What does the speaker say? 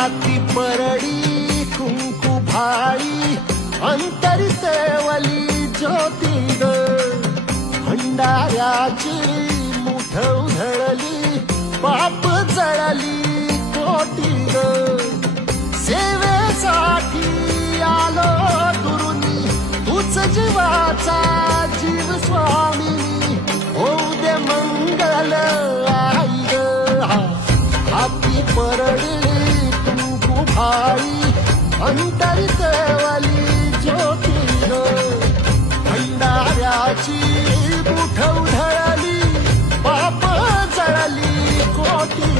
हाती परडी कुंकू भाई अंतरितेवली ज्योती ग भंडाऱ्याची मुठ उधळली पाप जळली कोटी ग सेवेसाठी आलो दुरुनी तूच जीवाचा जीव स्वामी होऊ दे मंगल आई ग हाती परडी कुंकू भाई अंतरितेवली ज्योती ग भंडाऱ्याची मुठ उधळली पाप जळली कोटी